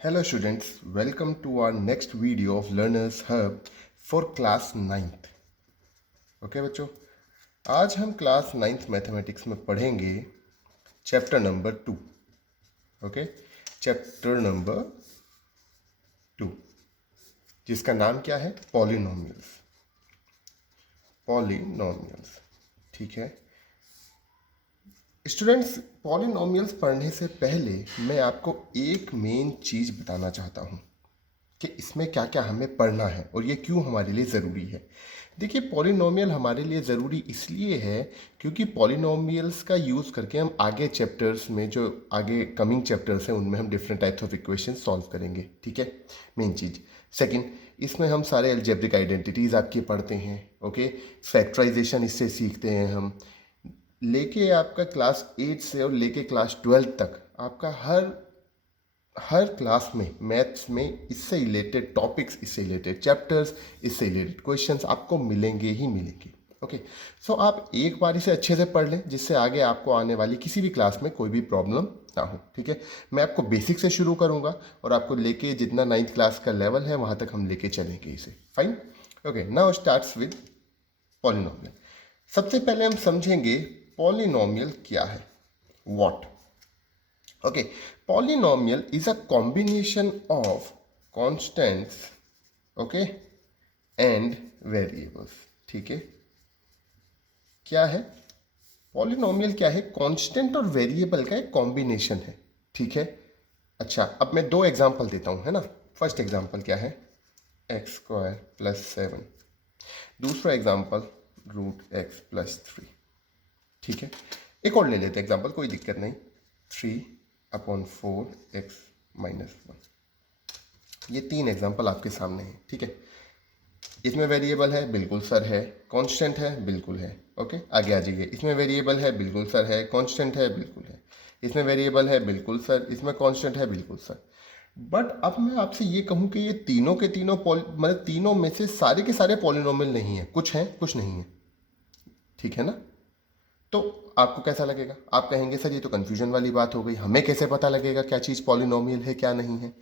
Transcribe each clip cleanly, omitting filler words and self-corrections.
Hello students, welcome to our next video of Learners Hub for class 9th. Okay बच्चों, आज हम class 9th mathematics में पढ़ेंगे chapter number 2. Okay, chapter number 2 जिसका नाम क्या है? पॉलिनोमियल्स. पॉलिनोमियल्स, ठीक है स्टूडेंट्स. पॉलिनोमियल्स पढ़ने से पहले मैं आपको एक मेन चीज़ बताना चाहता हूँ कि इसमें क्या क्या हमें पढ़ना है और ये क्यों हमारे लिए ज़रूरी है. देखिए, पॉलिनोमियल हमारे लिए ज़रूरी इसलिए है क्योंकि पॉलिनोमियल्स का यूज़ करके हम आगे चैप्टर्स में, जो आगे कमिंग चैप्टर्स हैं, उनमें हम different types of equation solve करेंगे. ठीक है, मेन चीज़. सेकंड, इसमें हम सारे अलजेब्रिक आइडेंटिटीज़ आपके पढ़ते हैं. ओके, फैक्टराइजेशन इससे सीखते हैं हम. लेके आपका क्लास 8 से और लेके क्लास 12 तक आपका हर क्लास में मैथ्स में इससे रिलेटेड टॉपिक्स, इससे रिलेटेड चैप्टर्स, इससे रिलेटेड क्वेश्चंस आपको मिलेंगे ही मिलेंगे. ओके, सो आप एक बार इसे अच्छे से पढ़ लें जिससे आगे आपको आने वाली किसी भी क्लास में कोई भी प्रॉब्लम ना हो. ठीक है, मैं आपको बेसिक से शुरू करूंगा और आपको लेके जितना 9th क्लास का लेवल है वहाँ तक हम लेके चलेंगे इसे. Fine. Okay, now starts with polynomial. सबसे पहले हम समझेंगे पॉलिनोमियल क्या है. What? Okay, polynomial is a combination of constants, okay, and variables. ठीक है, क्या है पॉलिनोमियल? क्या है? कांस्टेंट और वेरिएबल का एक कॉम्बिनेशन है. ठीक है, अच्छा, अब मैं दो एग्जांपल देता हूं, है ना. फर्स्ट एग्जांपल क्या है? x² + 7. दूसरा एग्जांपल √x + 3. ठीक है, एक और ले लेते हैं एग्जांपल, कोई दिक्कत नहीं. 3/4x - 1. ये तीन एग्जांपल आपके सामने हैं. ठीक है, इसमें वेरिएबल है, बिल्कुल सर है. कांस्टेंट है, बिल्कुल है. ओके, आगे आ जाइए. इसमें वेरिएबल है, बिल्कुल सर है. कांस्टेंट है, बिल्कुल है. इसमें वेरिएबल है, बिल्कुल सर. इसमें कांस्टेंट है, बिल्कुल सर. बट अब मैं आपसे ये कहूँ कि ये तीनों के तीनों मतलब तीनों में से सारे के सारे पॉलिनोमियल नहीं है. कुछ हैं, कुछ नहीं है. ठीक है ना. तो आपको कैसा लगेगा? आप कहेंगे सर ये तो कन्फ्यूजन वाली बात हो गई, हमें कैसे पता लगेगा क्या चीज़ पॉलिनोमियल है क्या नहीं है?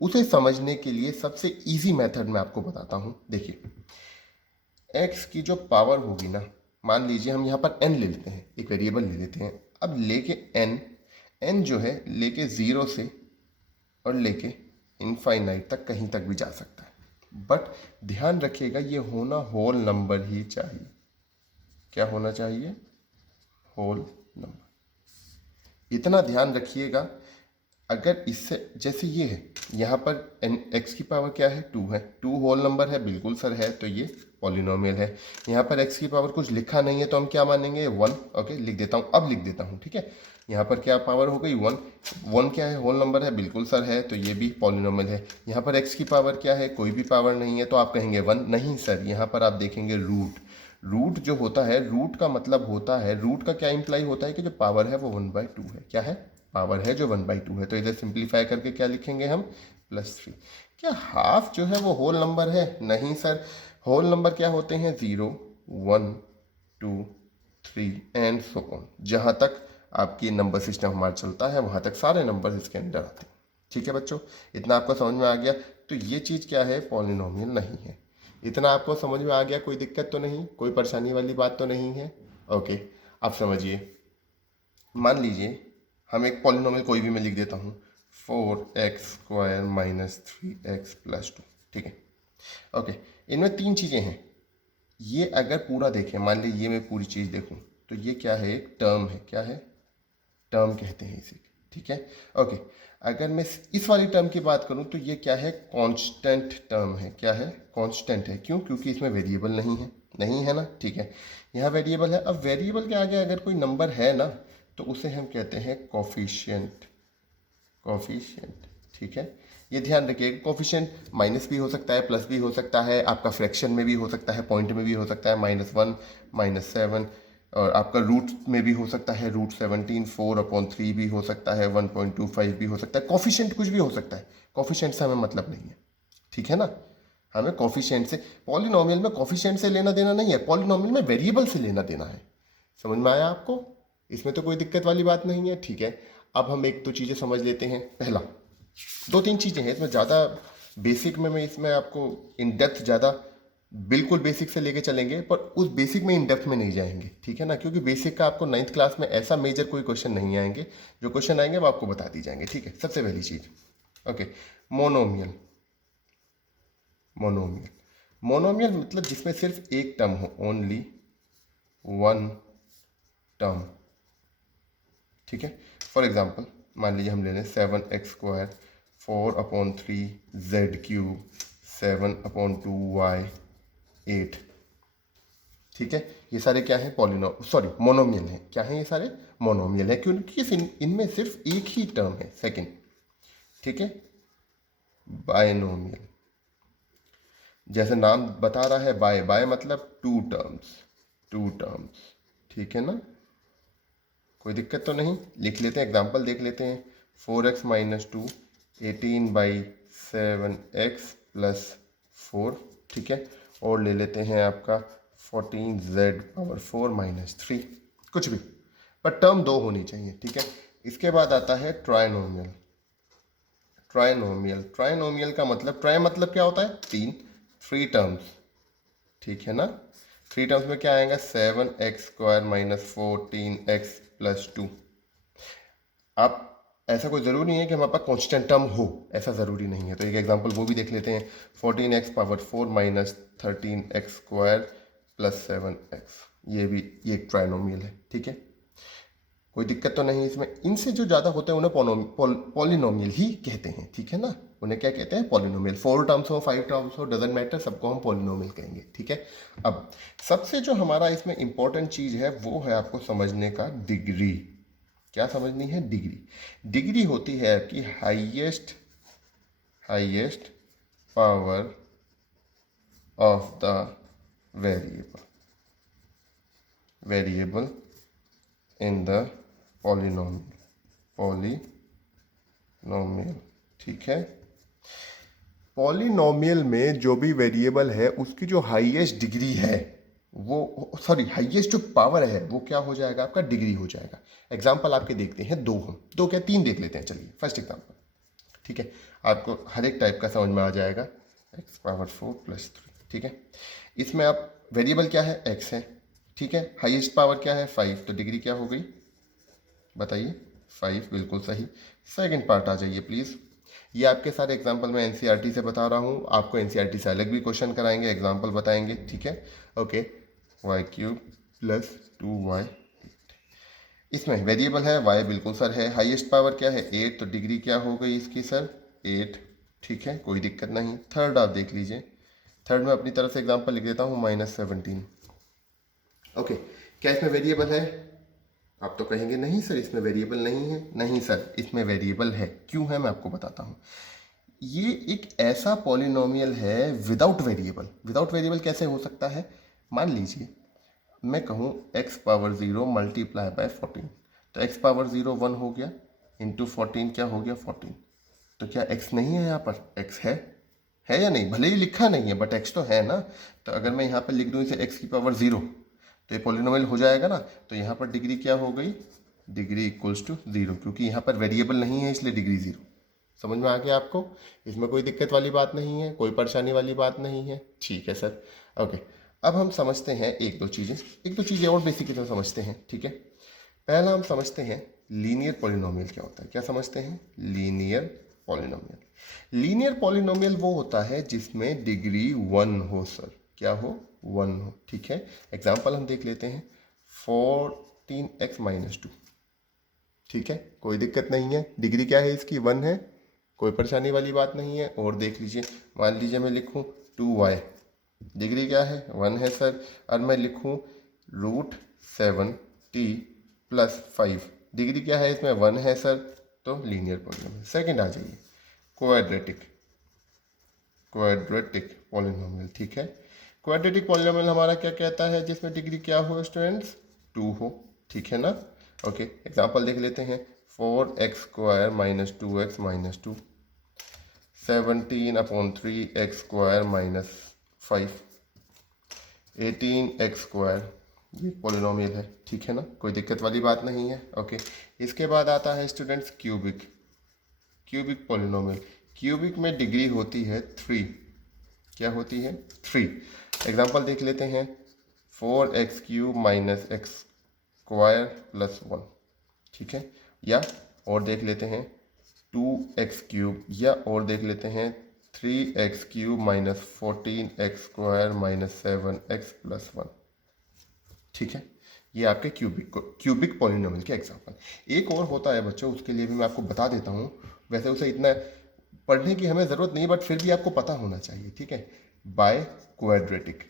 उसे समझने के लिए सबसे इजी मेथड मैं आपको बताता हूँ. देखिए, x की जो पावर होगी ना, मान लीजिए हम यहाँ पर n ले लेते हैं, एक वेरिएबल ले लेते हैं. अब लेके n जो है लेके 0 से और लेके इनफाइनाइट तक कहीं तक भी जा सकता है. बट ध्यान रखिएगा ये होना होल नंबर ही चाहिए. क्या होना चाहिए? Whole number. इतना ध्यान रखिएगा. अगर इससे, जैसे ये है, यहाँ पर x की पावर क्या है? 2 है. 2 होल नंबर है, बिल्कुल सर है, तो ये पॉलिनोमियल है. यहाँ पर x की पावर कुछ लिखा नहीं है तो हम क्या मानेंगे? 1. ओके, लिख देता हूँ, अब लिख देता हूँ. ठीक है, यहाँ पर क्या पावर हो गई? 1. 1 क्या है? होल नंबर है, बिल्कुल सर है, तो ये भी पॉलिनोमियल है. यहाँ पर x की पावर क्या है? कोई भी पावर नहीं है, तो आप कहेंगे 1. नहीं सर, यहाँ पर आप देखेंगे रूट जो होता है, रूट का मतलब होता है, रूट का क्या इंप्लाई होता है कि जो पावर है वो 1/2 है. क्या है? पावर है जो 1/2 है. तो इधर सिंप्लीफाई करके क्या लिखेंगे हम? +3. क्या हाफ जो है वो होल नंबर है? नहीं सर, होल नंबर क्या होते हैं? 0, 1, 2, 3 एंड सो ऑन. जहाँ तक आपकी नंबर सिस्टम हमारा चलता है वहाँ तक सारे नंबर इसके अंदर आते हैं. ठीक है बच्चों, इतना आपको समझ में आ गया? तो ये चीज़ क्या है? पॉलिनोमियल नहीं है. इतना आपको समझ में आ गया? कोई दिक्कत तो नहीं, कोई परेशानी वाली बात तो नहीं है? ओके, आप समझिए. मान लीजिए हम एक पॉलिनोमियल कोई भी मैं लिख देता हूँ, 4x² - 3x + 2. ठीक है, ओके. इनमें तीन चीज़ें हैं. ये अगर पूरा देखें, मान लीजिए मैं पूरी चीज़ देखूँ तो ये क्या है? एक टर्म है. क्या है? टर्म कहते हैं इसे. ठीक है, ओके. अगर मैं इस वाली टर्म की बात करूं तो ये क्या है? कांस्टेंट टर्म है. क्या है? कांस्टेंट है. क्यों? क्योंकि इसमें वेरिएबल नहीं है. नहीं है ना. ठीक है, यहाँ वेरिएबल है. अब वेरिएबल के आगे अगर कोई नंबर है ना तो उसे हम कहते हैं कोफिशिएंट. कोफिशिएंट, ठीक है. ये ध्यान रखिए, कोफिशिएंट माइनस भी हो सकता है, प्लस भी हो सकता है, आपका फ्रैक्शन में भी हो सकता है, पॉइंट में भी हो सकता है, -1, -7, और आपका रूट में भी हो सकता है, √17, 4/3 भी हो सकता है, 1.25 भी हो सकता है. कोफिशिएंट कुछ भी हो सकता है. कोफिशिएंट से हमें मतलब नहीं है. ठीक है ना. हमें कोफिशिएंट से, पॉलिनोमियल में कोफिशिएंट से लेना देना नहीं है, पॉलिनोमियल में वेरिएबल से लेना देना है. समझ में आया आपको? इसमें तो कोई दिक्कत वाली बात नहीं है. ठीक है, अब हम एक दो चीज़ें समझ लेते हैं. पहला, दो तीन चीज़ें हैं इसमें, ज़्यादा बेसिक में मैं इसमें आपको इन डेप्थ ज़्यादा बिल्कुल बेसिक से लेके चलेंगे, पर उस बेसिक में इन डेप्थ में नहीं जाएंगे, ठीक है ना, क्योंकि बेसिक का आपको 9th क्लास में ऐसा मेजर कोई क्वेश्चन नहीं आएंगे, जो क्वेश्चन आएंगे वो आपको बता दी जाएंगे, ठीक है। सबसे पहली चीज़, ओके, मोनोमियल। मोनोमियल मोनोमियल मतलब जिसमें सिर्फ एक टर्म हो, ओनली वन टर्म, ठीक है। फॉर एग्जाम्पल मान लीजिए हम ले लें 7x² 4/3 z³ 7/2 y 8, ठीक है। ये सारे क्या है, मोनोमियल हैं। क्या है ये सारे? मोनोमियल है, क्योंकि इनमें सिर्फ एक ही टर्म है, सेकंड, ठीक है। बायनोमियल, जैसे नाम बता रहा है, बाय मतलब टू टर्म्स, ठीक है ना, कोई दिक्कत तो नहीं। लिख लेते हैं, एग्जांपल देख लेते हैं। 4x - 2 18/7x + 4, ठीक है। और ले लेते हैं आपका 14z⁴ - 3, कुछ भी, पर टर्म दो होनी चाहिए, ठीक है। इसके बाद आता है ट्राइनोमियल। ट्राइनोमियल का मतलब, ट्राई मतलब क्या होता है? तीन, 3 टर्म्स, ठीक है ना। 3 टर्म्स में क्या आएगा? 7x² - 14x + 2। आप, ऐसा कोई ज़रूरी नहीं है कि हमारे पास कॉन्स्टेंट टर्म हो, ऐसा ज़रूरी नहीं है। तो एक एग्जांपल वो भी देख लेते हैं। 14x⁴ - 13x² + 7x, ये एक ट्राइनोमियल है, ठीक है। कोई दिक्कत तो नहीं इसमें। इनसे जो ज़्यादा होते हैं उन्हें पॉलिनोमियल ही कहते हैं, ठीक है ना। उन्हें क्या कहते हैं? पॉलिनोमियल। 4 टर्म्स हो, 5 टर्म्स हो, डजेंट मैटर, सबको हम पॉलिनोमियल कहेंगे, ठीक है। अब सबसे जो हमारा इसमें इंपॉर्टेंट चीज़ है वो है आपको समझने का डिग्री। क्या समझनी है? डिग्री। डिग्री होती है आपकी highest power of the variable in the polynomial, ठीक है। पॉलिनोमियल में जो भी वेरिएबल है उसकी जो हाईएस्ट डिग्री है वो, हाईएस्ट जो पावर है वो क्या हो जाएगा? आपका डिग्री हो जाएगा। एग्जाम्पल आपके देखते हैं, दो क्या तीन देख लेते हैं। चलिए फर्स्ट एग्जाम्पल, ठीक है। आपको हर एक टाइप का समझ में आ जाएगा। x⁴ + 3, ठीक है। इसमें आप वेरिएबल क्या है? x है, ठीक है। हाईएस्ट पावर क्या है? 5, तो डिग्री क्या हो गई बताइए? 5, बिल्कुल सही। सेकंड पार्ट आ जाइए प्लीज़। ये आपके सारे एग्जाम्पल मैं एनसीईआरटी से बता रहा हूँ, आपको एनसीईआरटी से अलग भी क्वेश्चन कराएंगे, एग्जाम्पल बताएंगे, ठीक है। Okay, y³ + 2y। इसमें वेरिएबल है y, बिल्कुल सर है। हाईएस्ट पावर क्या है? 8, तो डिग्री क्या हो गई इसकी सर? 8, ठीक है, कोई दिक्कत नहीं। थर्ड आप देख लीजिए। थर्ड में अपनी तरफ से एग्जाम्पल लिख देता हूँ, -17। ओके, क्या इसमें वेरिएबल है? आप तो कहेंगे नहीं सर इसमें वेरिएबल नहीं है। नहीं सर, इसमें वेरिएबल है। क्यों है? मैं आपको बताता हूँ। ये एक ऐसा पॉलिनोमियल है विदाउट वेरिएबल। विदाउट वेरिएबल कैसे हो सकता है? मान लीजिए मैं कहूँ x⁴ × 14, तो x⁴ 1 हो गया, इंटू 14 क्या हो गया? 14। तो क्या x नहीं है यहाँ पर? x है या नहीं? भले ही लिखा नहीं है बट x तो है ना। तो अगर मैं यहाँ पर लिख दूँ इसे x⁴ 0, तो ये पॉलिनोमियल हो जाएगा ना। तो यहाँ पर डिग्री क्या हो गई? डिग्री इक्वल्स टू 0, क्योंकि यहाँ पर वेरिएबल नहीं है इसलिए डिग्री 0। समझ में आ गया आपको? इसमें कोई दिक्कत वाली बात नहीं है, कोई परेशानी वाली बात नहीं है, ठीक है सर। ओके, अब हम समझते हैं एक दो चीज़ें और बेसिक की तरह समझते हैं, ठीक है। पहला हम समझते हैं लीनियर पॉलिनोमियल क्या होता है। क्या समझते हैं? लीनियर पॉलिनोमियल वो होता है जिसमें डिग्री 1 हो सर। क्या हो? 1 हो, ठीक है। एग्जाम्पल हम देख लेते हैं। 14x - 2, ठीक है, कोई दिक्कत नहीं है। डिग्री क्या है इसकी? 1 है, कोई परेशानी वाली बात नहीं है। और देख लीजिए, मान लीजिए मैं लिखूँ 2y, डिग्री क्या है? 1 है सर। और मैं लिखूँ √7t + 5, डिग्री क्या है इसमें? 1 है सर। तो लीनियर पॉलिनोमियल। सेकंड आ जाइए, क्वाड्रेटिक पॉलिनोमियल, ठीक है। क्वाड्रेटिक पॉलिनोमियल हमारा क्या कहता है? जिसमें डिग्री क्या हो स्टूडेंट्स? 2 हो, ठीक है ना। ओके, एग्जाम्पल देख लेते हैं। 4x² - 2x - 2, 17/3x² - 5, 18x², ये पॉलिनोमियल है, ठीक है ना, कोई दिक्कत वाली बात नहीं है। ओके, इसके बाद आता है स्टूडेंट्स क्यूबिक पॉलिनोमियल, क्यूबिक में डिग्री होती है 3, क्या होती है 3। एग्जांपल देख लेते हैं, 4x³ minus x square plus 1, ठीक है, या और देख लेते हैं 2x³, या और देख लेते हैं 3x³ minus 14x square minus 7x plus 1, ठीक है। ये आपके क्यूबिक पॉलिनोमियल के एग्जांपल। एक और होता है बच्चों, उसके लिए भी मैं आपको बता देता हूँ, वैसे उसे इतना पढ़ने की हमें ज़रूरत नहीं, बट फिर भी आपको पता होना चाहिए, ठीक है। By quadratic,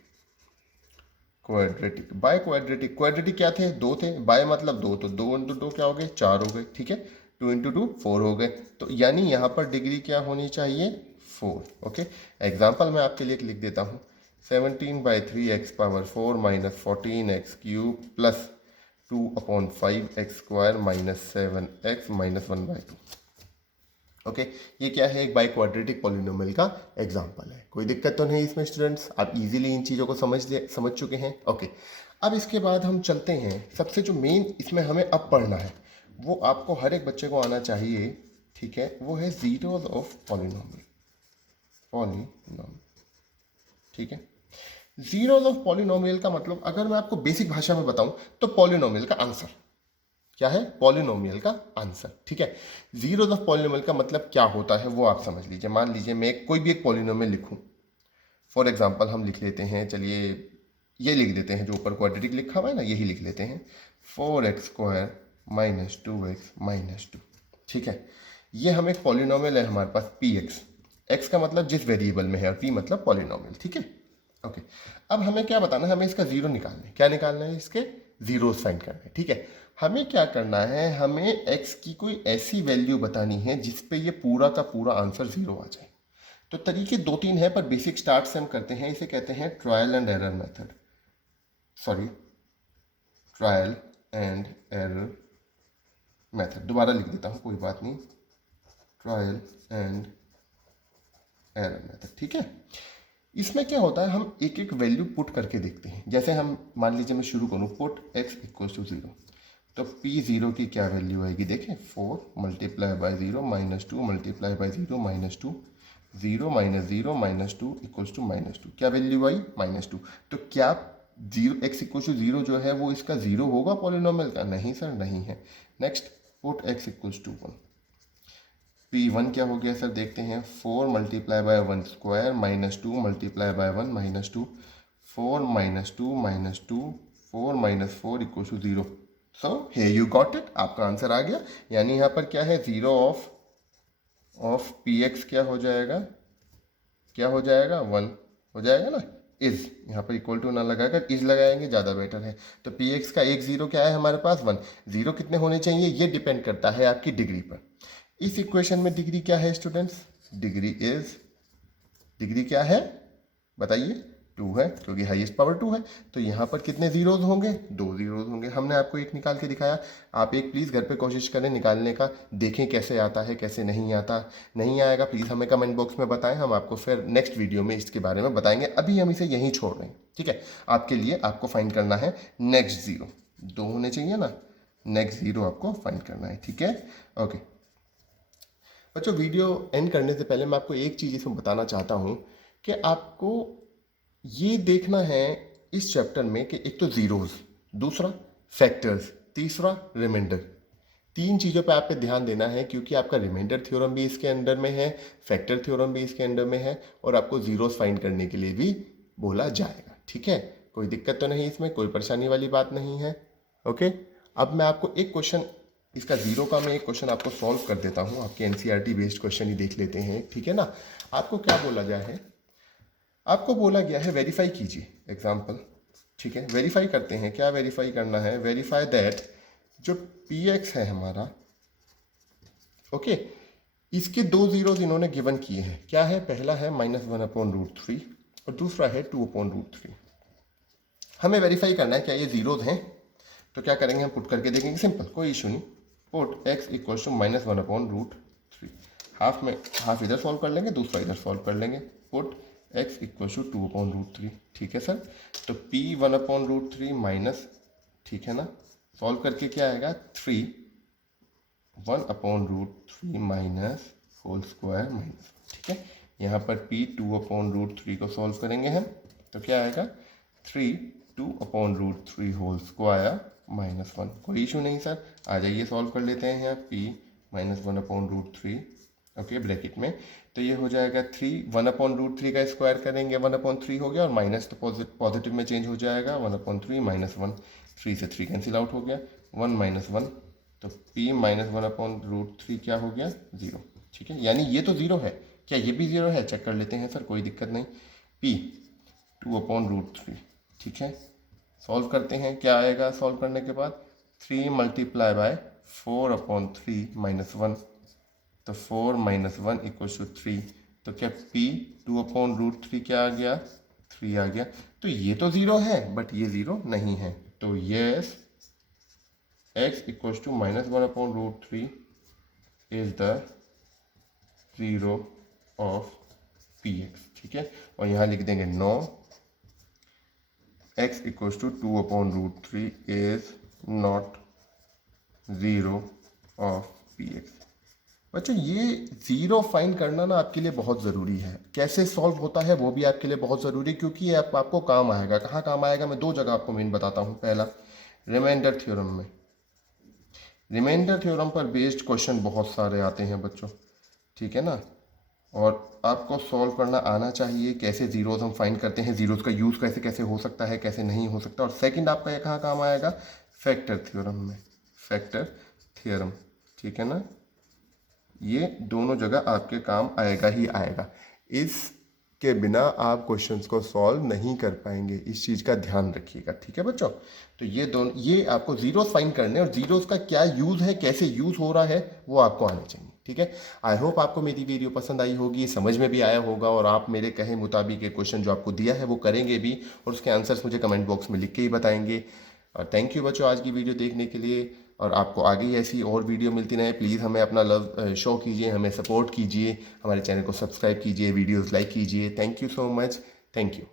quadratic by quadratic, quadratic क्या थे, 2 थे, बाय मतलब 2, तो 2 इंटू 2 क्या हो गए, 4 हो गए, ठीक है। 2 इंटू 2 4 हो गए, तो यानी यहाँ पर डिग्री क्या होनी चाहिए 4, ओके। एग्जाम्पल मैं आपके लिए लिख देता हूँ, 17/3x⁴ minus 14x³ plus 2/5x square minus 7x minus 1/2, okay. ये क्या है, एक बाय क्वाड्रेटिक पॉलिनोमियल का एग्जांपल है। कोई दिक्कत तो नहीं इसमें स्टूडेंट्स, आप इजीली इन चीज़ों को समझ चुके हैं, ओके। अब इसके बाद हम चलते हैं, सबसे जो मेन इसमें हमें अब पढ़ना है, वो आपको हर एक बच्चे को आना चाहिए, ठीक है, वो है जीरोज ऑफ पॉलिनोमियल, ठीक है। जीरोज ऑफ पॉलिनोमियल का मतलब अगर मैं आपको बेसिक भाषा में बताऊं तो पॉलिनोमियल का आंसर क्या है, पॉलिनोमियल का आंसर, ठीक है। जीरोज ऑफ पॉलिनोमियल का मतलब क्या होता है वो आप समझ लीजिए। मान लीजिए मैं कोई भी एक पॉलिनोमियल लिखूं, फॉर एग्जांपल हम लिख लेते हैं, चलिए ये लिख देते हैं, जो ऊपर क्वाड्रेटिक लिखा हुआ है ना, यही लिख लेते हैं, 4x² माइनस 2x माइनस 2, ठीक है। ये हम एक पॉलिनोमियल है हमारे पास px, x का मतलब जिस वेरिएबल में है और p मतलब पॉलिनोमियल, ठीक है, ओके। अब हमें क्या बताना है, हमें इसका जीरो निकालना है, क्या निकालना है, इसके जीरोस फाइंड करना है, ठीक है। हमें क्या करना है, हमें x की कोई ऐसी वैल्यू बतानी है जिस पे ये पूरा का पूरा आंसर जीरो आ जाए। तो तरीके 2-3 हैं, पर बेसिक स्टार्ट से हम करते हैं, इसे कहते हैं trial and error method, sorry trial and error method, दोबारा लिख देता हूँ कोई बात नहीं, ट्रायल एंड एरर मेथड, ठीक है। इसमें क्या होता है, हम एक एक वैल्यू पुट करके देखते हैं। जैसे हम मान लीजिए मैं शुरू करूँ, पुट x इक्वल्स टू 0, तो p0 की क्या वैल्यू आएगी, देखें 4 multiply by 0 minus 2 multiply by 0 minus 2, 0 minus 0 minus 2 equals to minus 2, क्या वैल्यू आई -2। तो क्या 0 x इक्वल्स टू 0 जो है वो इसका 0 होगा पॉलिनोमियल का, नहीं सर नहीं है। Next put x equals to 1, p1 क्या हो गया सर, देखते हैं, 4 multiply by 1 square minus 2 multiply by 1 minus 2, 4 minus 2 minus 2, 4 minus 4 equal to 0। So hey you got it, आपका आंसर आ गया। यानी यहाँ पर क्या है, जीरो ऑफ px क्या हो जाएगा, क्या हो जाएगा 1 हो जाएगा ना, इज, यहाँ पर इक्वल टू ना लगाकर इज लगाएंगे, ज़्यादा बेटर है। तो px का एक जीरो क्या है हमारे पास 1, जीरो कितने होने चाहिए ये डिपेंड करता है आपकी डिग्री पर। इस इक्वेशन में डिग्री क्या है स्टूडेंट्स, डिग्री क्या है बताइए, 2 है, क्योंकि हाईएस्ट पावर 2 है। तो यहाँ पर कितने जीरोज होंगे, 2 जीरोज होंगे। हमने आपको एक निकाल के दिखाया, आप एक प्लीज़ घर पे कोशिश करें निकालने का, देखें कैसे आता है कैसे नहीं आता। नहीं आएगा प्लीज़ हमें कमेंट बॉक्स में बताएं, हम आपको फिर नेक्स्ट वीडियो में इसके बारे में बताएंगे। अभी हम इसे यहीं छोड़ रहे हैं, ठीक है। आपके लिए आपको फाइंड करना है नेक्स्ट जीरो, 2 होने चाहिए ना, नेक्स्ट जीरो आपको फाइंड करना है, ठीक है, ओके। बच्चों वीडियो एंड करने से पहले मैं आपको एक चीज़ इसमें बताना चाहता हूँ कि आपको ये देखना है इस चैप्टर में कि एक तो ज़ीरोज़, दूसरा फैक्टर्स, तीसरा रिमाइंडर, 3 चीज़ों पे आपको ध्यान देना है, क्योंकि आपका रिमाइंडर थ्योरम भी इसके अंडर में है, फैक्टर थ्योरम भी इसके अंडर में है, और आपको ज़ीरोज़ फाइंड करने के लिए भी बोला जाएगा, ठीक है। कोई दिक्कत तो नहीं इसमें, कोई परेशानी वाली बात नहीं है, ओके। अब मैं आपको एक क्वेश्चन, इसका जीरो का मैं एक क्वेश्चन आपको सॉल्व कर देता हूँ, आपके एनसीईआरटी बेस्ड क्वेश्चन ही देख लेते हैं, ठीक है ना। आपको क्या बोला गया है, आपको बोला गया है वेरीफाई कीजिए एग्जाम्पल, ठीक है। वेरीफाई करते हैं, क्या वेरीफाई करना है, वेरीफाई दैट जो px है हमारा, ओके, इसके 2 जीरोज इन्होंने गिवन किए हैं, क्या है, पहला है -1/√3 और दूसरा है 2/√3। हमें वेरीफाई करना है क्या ये जीरोज हैं, तो क्या करेंगे, हम पुट करके देखेंगे, सिंपल, कोई इशू नहीं। Put x equals to -1/√3, half में हाफ इधर सॉल्व कर लेंगे, दूसरा इधर सॉल्व कर लेंगे। पुट x इक्वल्स टू 2/√3, ठीक है सर। तो p 1/√3 माइनस, ठीक है ना, सॉल्व करके क्या आएगा 3, 1/√3 माइनस होल स्क्वायर माइनस, ठीक है। यहाँ पर p 2/√3 को सॉल्व करेंगे हम, तो क्या आएगा 3 2/√3 होल स्क्वायर -1। कोई इशू नहीं सर, आ जाइए सॉल्व कर लेते हैं यहाँ p -1/√3 ओके ब्रैकेट में। तो ये हो जाएगा 3 1/√3 का स्क्वायर करेंगे 1/3 हो गया, और माइनस तो पॉजिटिव में चेंज हो जाएगा 1/3 -1, 3 से 3 कैंसिल आउट हो गया 1 -1, तो p -1/√3 क्या हो गया 0, ठीक है। यानी ये तो 0 है, क्या ये भी 0 है, चेक कर लेते हैं सर, कोई दिक्कत नहीं। p 2/√3, ठीक है। सॉल्व करते हैं, क्या आएगा सॉल्व करने के बाद 3 × 4/3 -1, तो 4 - 1 = 3, तो क्या p 2/√3 क्या आ गया 3 आ गया। तो ये तो 0 है बट ये 0 नहीं है, तो yes x = -1/√3 is the 0 of px, ठीक है। और यहाँ लिख देंगे no x = 2/√3 is not 0 of px। बच्चों ये 0 फाइंड करना ना आपके लिए बहुत ज़रूरी है, कैसे सॉल्व होता है वो भी आपके लिए बहुत ज़रूरी है, क्योंकि ये आपको काम आएगा। कहाँ काम आएगा, मैं 2 जगह आपको मेन बताता हूँ। पहला रिमाइंडर थ्योरम में, रिमाइंडर थ्योरम पर बेस्ड क्वेश्चन बहुत सारे आते हैं बच्चों, ठीक है ना, और आपको सॉल्व करना आना चाहिए। कैसे ज़ीरोज़ हम फाइंड करते हैं, ज़ीरोज़ का यूज़ कैसे कैसे हो सकता है, कैसे नहीं हो सकता। और सेकंड आपका ये कहाँ काम आएगा, फैक्टर थ्योरम में, फैक्टर थ्योरम, ठीक है ना। ये दोनों जगह आपके काम आएगा ही आएगा, इसके बिना आप क्वेश्चंस को सॉल्व नहीं कर पाएंगे, इस चीज़ का ध्यान रखिएगा, ठीक है बच्चों। तो ये दोनों, ये आपको ज़ीरोज़ फाइंड करने और ज़ीरोज़ का क्या यूज़ है, कैसे यूज़ हो रहा है, वो आपको आने चाहिए, ठीक है। आई होप आपको मेरी वीडियो पसंद आई होगी, समझ में भी आया होगा, और आप मेरे कहे मुताबिक ये क्वेश्चन जो आपको दिया है वो करेंगे भी, और उसके आंसर्स मुझे कमेंट बॉक्स में लिख के ही बताएंगे। और थैंक यू बच्चों आज की वीडियो देखने के लिए, और आपको आगे ऐसी और वीडियो मिलती रहे। प्लीज़ हमें अपना लव शो कीजिए, हमें सपोर्ट कीजिए, हमारे चैनल को सब्सक्राइब कीजिए, वीडियोस लाइक कीजिए। Thank you so much, thank you.